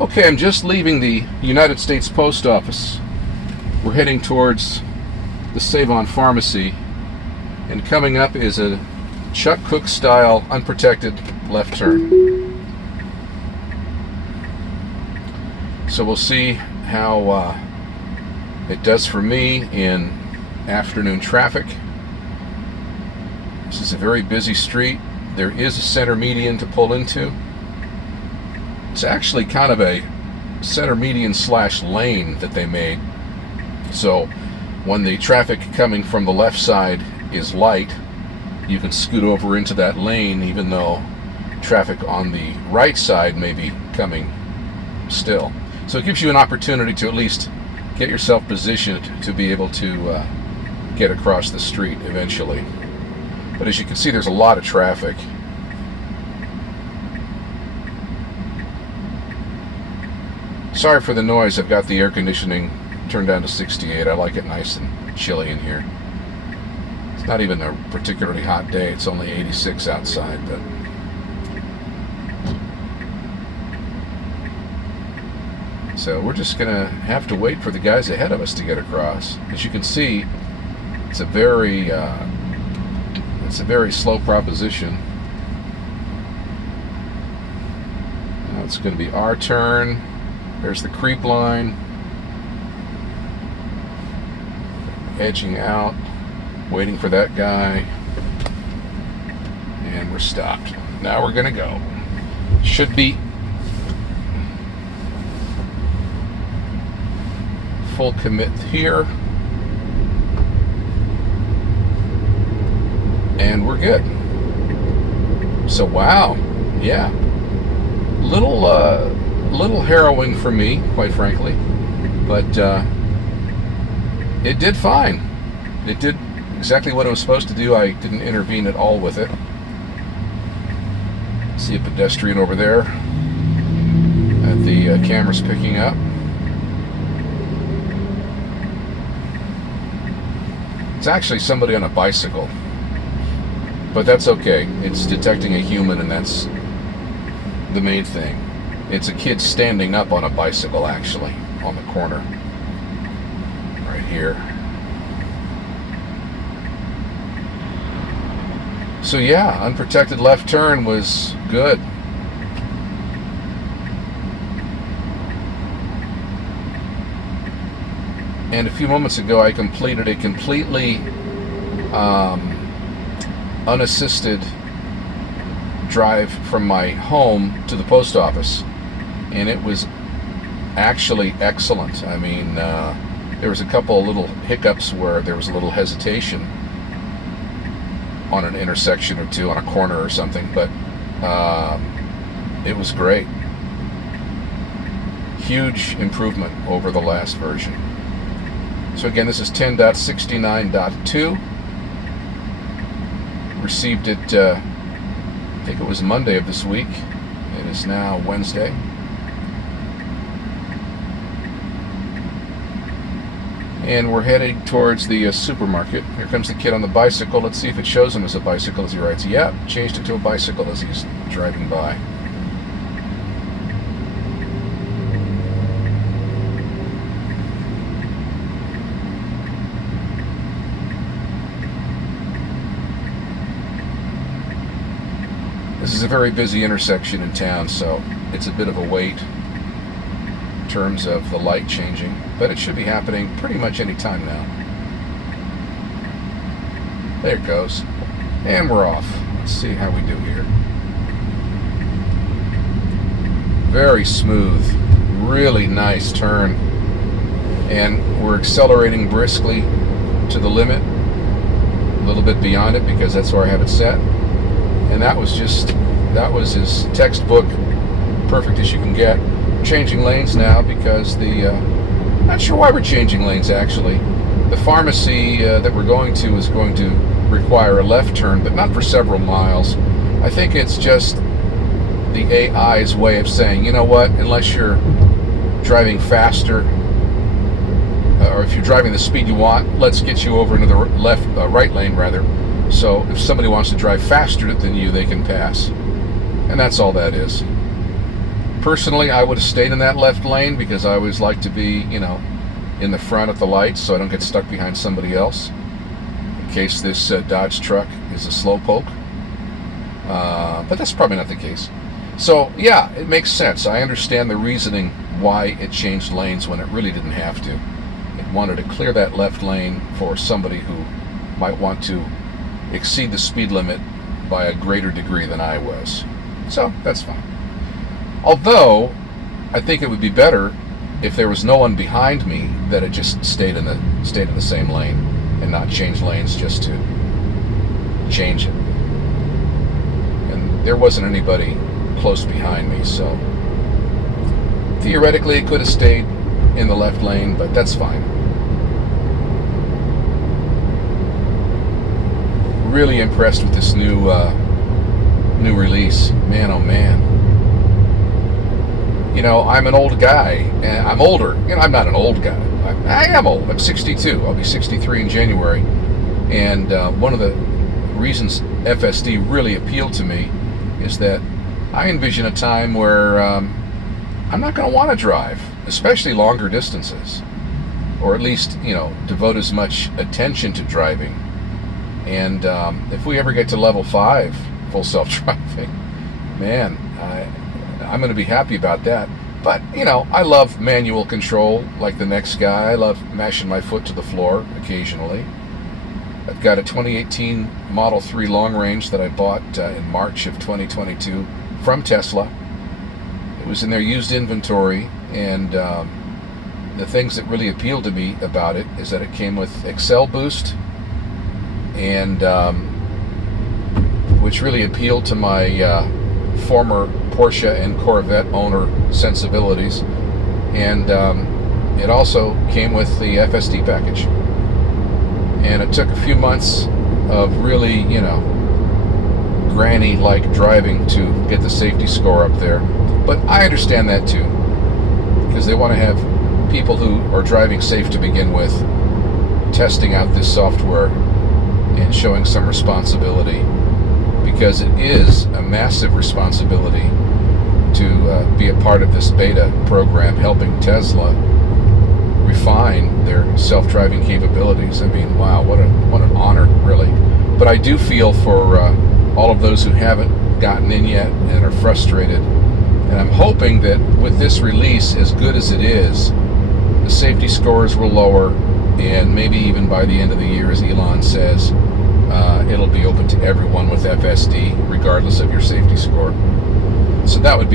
Okay, I'm just leaving the United States Post Office. We're heading towards the Save-On Pharmacy, and coming up is a Chuck Cook style unprotected left turn. So we'll see how it does for me in afternoon traffic. This is a very busy street. There is a center median to pull into. It's actually kind of a center median / lane that they made. So when the traffic coming from the left side is light, you can scoot over into that lane, even though traffic on the right side may be coming still. So it gives you an opportunity to at least get yourself positioned to be able to get across the street eventually. But as you can see, there's a lot of traffic. Sorry for the noise. I've got the air conditioning turned down to 68. I like it nice and chilly in here. It's not even a particularly hot day. It's only 86 outside, but so we're just gonna have to wait for the guys ahead of us to get across. As you can see, it's a very slow proposition. Now it's going to be our turn. There's the creep line. Edging out, waiting for that guy. And we're stopped. Now we're going to go. Should be full commit here. And we're good. So wow, yeah, little harrowing for me, quite frankly, but it did fine. It did exactly what it was supposed to do. I didn't intervene at all with it. See a pedestrian over there that the camera's picking up. It's actually somebody on a bicycle. But that's okay. It's detecting a human, and that's the main thing. It's a kid standing up on a bicycle, actually, on the corner. Right here. So yeah, unprotected left turn was good. And a few moments ago, I completed a completely unassisted drive from my home to the post office, and it was actually excellent. I mean, there was a couple of little hiccups where there was a little hesitation on an intersection or two, on a corner or something, but it was great. Huge improvement over the last version. So again, this is 10.69.2. Received it, I think it was Monday of this week. It is now Wednesday. And we're heading towards the supermarket. Here comes the kid on the bicycle. Let's see if it shows him as a bicycle as he rides. Yep, changed it to a bicycle as he's driving by. This is a very busy intersection in town, so it's a bit of a wait in terms of the light changing, but it should be happening pretty much any time now. There it goes. And we're off. Let's see how we do here. Very smooth, really nice turn. And we're accelerating briskly to the limit, a little bit beyond it because that's where I have it set. And that was his textbook, perfect as you can get. Changing lanes now because not sure why we're changing lanes actually. The pharmacy that we're going to is going to require a left turn, but not for several miles. I think it's just the AI's way of saying, you know what, unless you're driving faster, or if you're driving the speed you want, let's get you over into the right lane rather. So if somebody wants to drive faster than you, they can pass. And that's all that is. Personally, I would have stayed in that left lane because I always like to be, in the front at the lights so I don't get stuck behind somebody else in case this Dodge truck is a slowpoke. But that's probably not the case. So, yeah, it makes sense. I understand the reasoning why it changed lanes when it really didn't have to. It wanted to clear that left lane for somebody who might want to exceed the speed limit by a greater degree than I was. So, that's fine. Although, I think it would be better if there was no one behind me that it just stayed in the same lane and not change lanes just to change it. And there wasn't anybody close behind me, so theoretically it could have stayed in the left lane, but that's fine. Really impressed with this new release. Man, oh man. I'm an old guy, and I'm older. I'm not an old guy. I am old. I'm 62. I'll be 63 in January. And one of the reasons FSD really appealed to me is that I envision a time where I'm not going to want to drive, especially longer distances, or at least, devote as much attention to driving. And if we ever get to level 5, full self-driving, man, I'm going to be happy about that. But, I love manual control like the next guy. I love mashing my foot to the floor occasionally. I've got a 2018 Model 3 long range that I bought in March of 2022 from Tesla. It was in their used inventory, and the things that really appealed to me about it is that it came with Excel Boost, and which really appealed to my former Porsche and Corvette owner sensibilities, and it also came with the FSD package. And it took a few months of really, granny-like driving to get the safety score up there. But I understand that too, because they want to have people who are driving safe to begin with testing out this software and showing some responsibility, because it is a massive responsibility to be a part of this beta program helping Tesla refine their self-driving capabilities. I mean, wow, what an honor, really. But I do feel for all of those who haven't gotten in yet and are frustrated. And I'm hoping that with this release, as good as it is, the safety scores will lower, and maybe even by the end of the year, as Elon says, it'll be open to everyone with FSD, regardless of your safety score. So that would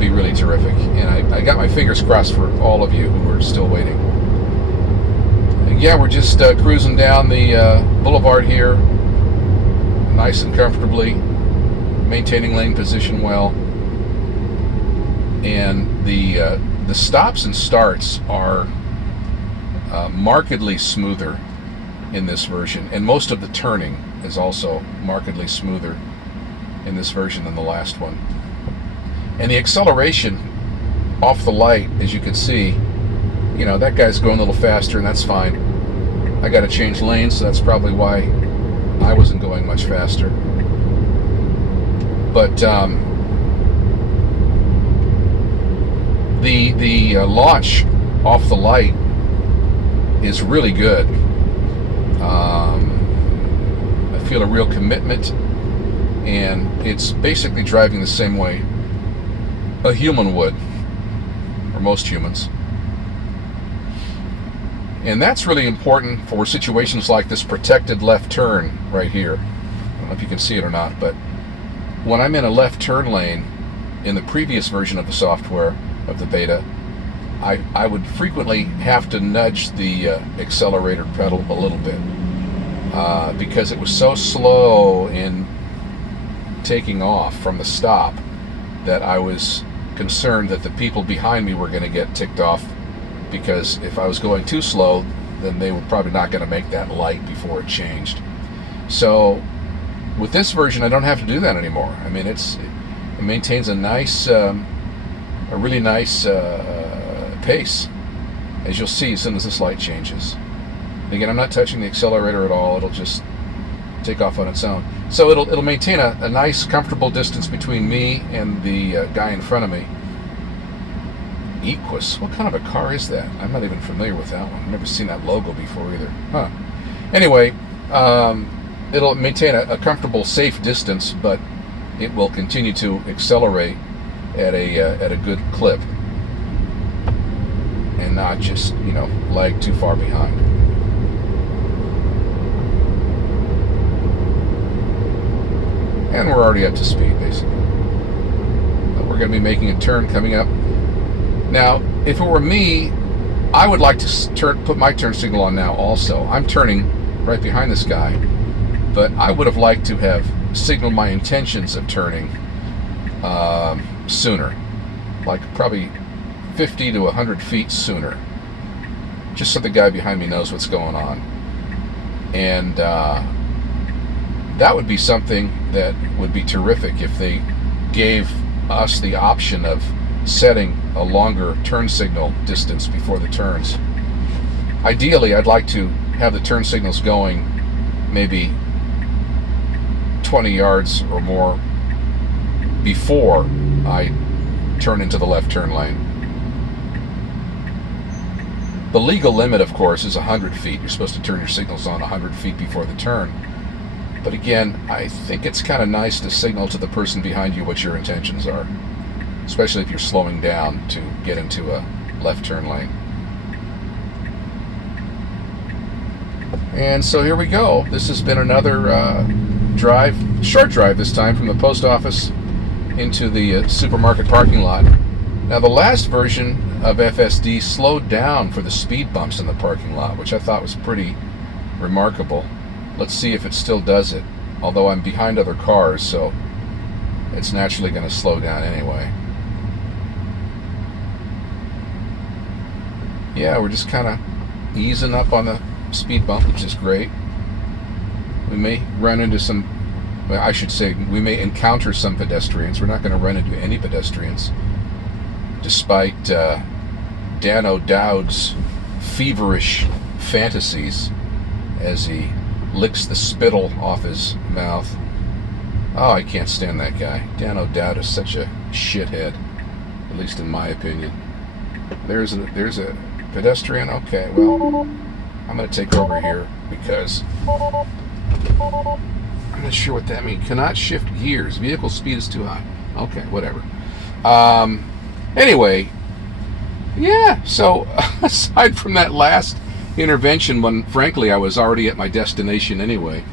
be really terrific. And I got my fingers crossed for all of you who are still waiting. Yeah, we're just cruising down the boulevard here, nice and comfortably, maintaining lane position well. And the stops and starts are markedly smoother in this version, and most of the turning is also markedly smoother in this version than the last one. And the acceleration off the light, as you can see, that guy's going a little faster, and that's fine. I got to change lanes, so that's probably why I wasn't going much faster. But the launch off the light is really good. I feel a real commitment, and it's basically driving the same way a human would, or most humans. And that's really important for situations like this protected left turn right here. I don't know if you can see it or not, but when I'm in a left turn lane in the previous version of the software, of the beta, I would frequently have to nudge the accelerator pedal a little bit because it was so slow in taking off from the stop that I was concerned that the people behind me were going to get ticked off, because if I was going too slow, then they were probably not going to make that light before it changed. So with this version, I don't have to do that anymore. I mean, it maintains a nice, a really nice pace, as you'll see as soon as this light changes. And again, I'm not touching the accelerator at all. It'll just take off on its own. So it'll maintain a nice, comfortable distance between me and the guy in front of me. Equus. What kind of a car is that? I'm not even familiar with that one. I've never seen that logo before either. Huh. Anyway, it'll maintain a comfortable, safe distance, but it will continue to accelerate at a good clip and not just, lag too far behind. And we're already up to speed, basically. But we're going to be making a turn coming up. Now, if it were me, I would like to put my turn signal on now also. I'm turning right behind this guy, but I would have liked to have signaled my intentions of turning sooner, like probably 50 to 100 feet sooner, just so the guy behind me knows what's going on. And that would be something that would be terrific if they gave us the option of setting a longer turn signal distance before the turns. Ideally, I'd like to have the turn signals going maybe 20 yards or more before I turn into the left turn lane. The legal limit, of course, is 100 feet. You're supposed to turn your signals on 100 feet before the turn. But again, I think it's kind of nice to signal to the person behind you what your intentions are, especially if you're slowing down to get into a left turn lane. And so here we go. This has been another drive, short drive this time, from the post office into the supermarket parking lot. Now, the last version of FSD slowed down for the speed bumps in the parking lot, which I thought was pretty remarkable. Let's see if it still does it, although I'm behind other cars, so it's naturally going to slow down anyway. Yeah, we're just kind of easing up on the speed bump, which is great. We may run into some, well, I should say, we may encounter some pedestrians. We're not going to run into any pedestrians, despite Dan O'Dowd's feverish fantasies as he licks the spittle off his mouth. Oh, I can't stand that guy. Dan O'Dowd is such a shithead, at least in my opinion. There's a pedestrian. Okay, well, I'm going to take over here because I'm not sure what that means. Cannot shift gears. Vehicle speed is too high. Okay, whatever. Anyway, yeah, so aside from that last intervention, when frankly I was already at my destination anyway,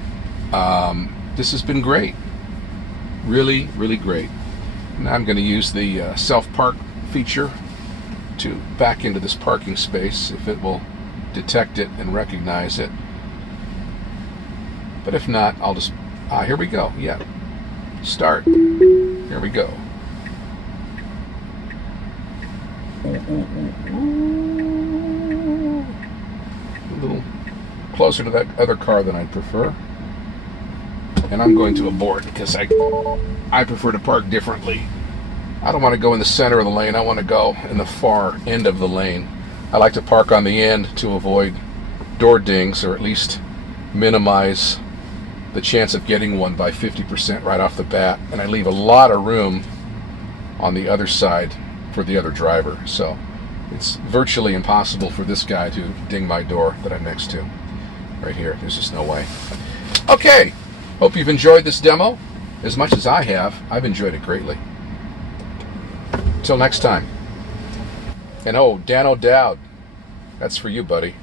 this has been great. Really, really great. Now I'm going to use the self-park feature to back into this parking space if it will detect it and recognize it. But if not, I'll just... here we go. Yeah. Start. Here we go. A little closer to that other car than I'd prefer. And I'm going to abort because I prefer to park differently. I don't want to go in the center of the lane. I want to go in the far end of the lane. I like to park on the end to avoid door dings, or at least minimize the chance of getting one by 50% right off the bat. And I leave a lot of room on the other side for the other driver. So it's virtually impossible for this guy to ding my door that I'm next to. Right here. There's just no way. Okay. Hope you've enjoyed this demo as much as I have. I've enjoyed it greatly. Till next time. And oh, Dan O'Dowd, that's for you, buddy.